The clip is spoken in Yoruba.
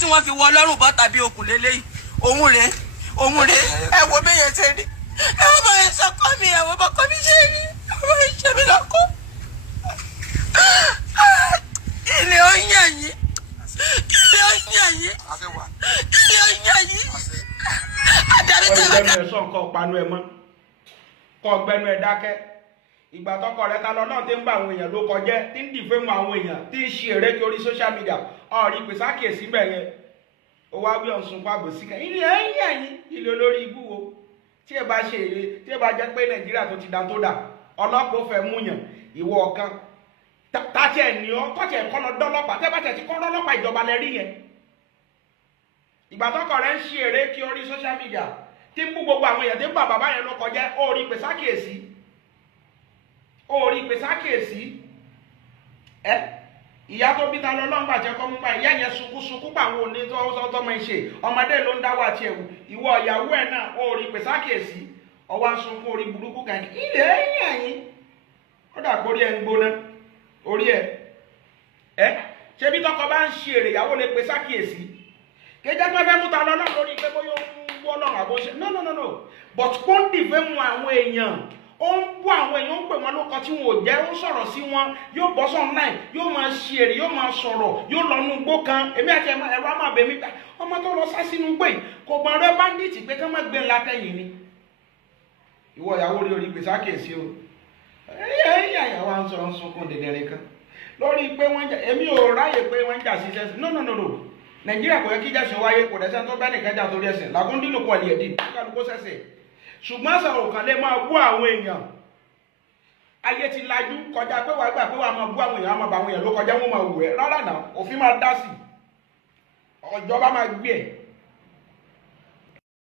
tí wọ́n fi wọ lọ́rùn bọ́ tàbí okùn lélẹ́yìí òun rèé ẹ wo bẹ́yẹn ṣe rí ẹ wọ́n bá yẹn sọkọ mi ẹ wọ́n bá kọ́ mi ṣe rí ẹ wọ́n bá ṣe mi lọ́kọ́ ilé oyin yìí ilé oyin yìí ilé oyin yìí adarí tí wọ́n dá. sọ nǹkan panu ẹ mọ́ kọ́ ọgbẹ́nu ẹ dákẹ́ ìgbà tọkọ rẹ ta lọ náà ti ń bá àwọn èèyàn ló kọjẹ́ tí ń dìfẹ́ mọ àwọn èèyàn tí ń ṣe èrè kí orí social media ọ̀rí pèsè àkíyèsí bẹ̀ yẹn ó wá bí ọ̀sùn pàbò sí kan ilé ẹ̀yìn ilé olórí ibú wo tí ẹ bá ṣe èrè tí ẹ bá jẹ́ pé nàìjíríà tó ti dá tó dà ọlọ́pàá fẹ́ múyàn ìwọ ọ̀kan tàtí ẹ̀ ní ọ́ tọ́tí ẹ̀ kọ́ lọ dọ́lọ́pàá tẹ́ bá tẹ̀ ti kọ́ dọ́lọ́pàá ìjọba lẹ rí yẹn ìgbà tọkọ rẹ ń ṣe èrè kí orí social media tí ń bú gbogbo àwọn èèyàn tí ń bá bàbá yẹn ló kọjẹ́ ó rí pèsè àkíyèsí orí pèsè àkíyèsí ìyá tó bí Talolohun bàjẹ́ kọ́ mú bá ìyá yẹn sunkún pàwọn òní tọ́mọ ìṣe ọmọdé ló ń dáwọ́ àti ẹ̀wù ìwọ ìyàwó ẹ̀ náà orí pèsè àkíyèsí ọwọ́ sunkún orí burúkú kankan ilé ẹ̀yìn ó dà kórí ẹ̀ ń gbóná orí ẹ̀ ṣé bí tọkọ bá ń ṣe èrè ìyàwó lè pèsè àkíyèsí kéjẹ́ pé fẹ́ mú Talolohun lórí pé bóyá ó ń wọ́ lọ́rùn àbóṣe no but pọ́ńdì fẹ́ mú àwọn èèyàn ó ń bú àwọn èèyàn ń pè wọn lóko tí wọn ò jẹ́ ó ń sọ̀rọ̀ sí wọn yóò bọ́ sọ online yóò máa ṣe èrè yóò máa sọ̀rọ̀ yóò lọ nú igbó kan èmi àti ẹ̀rọ àmọ́ àbẹ̀mí ta ọmọ tó lọ sá sínú gbé kò gbọ́n rẹ báńdíìtì pé ká má gbé ńlá tẹ̀yìn ni ìwọ ìyàwó rí orí gbèsè àkèsí o ẹ̀yìn àyàwó à ń sọ ń sunkún dẹ̀dẹ̀rẹ̀ kan lórí pé wọ́n jà èmi ò ráyè pé wọ́n jà sí sẹ́sìn no nàìjíríà kò yẹ kí jẹ́sìn wáyé kò dẹ́sẹ̀ tó bẹ́ẹ̀ nìkan jà torí ẹ̀sìn làkúndínlù kọ́ ọ̀lì ẹ̀dín kálukó sẹ́sìn ṣùgbọ́n sọ̀rọ̀ kan lè máa bú àwọn èèyàn ayé ti lajú kọjá pé wàá gbà pé wàá máa bú àwọn èèyàn máa bá àwọn èèyàn ló kọjá wọn máa wù ẹ́ rárá náà òfin máa dá sí ọjọba máa gbé ẹ̀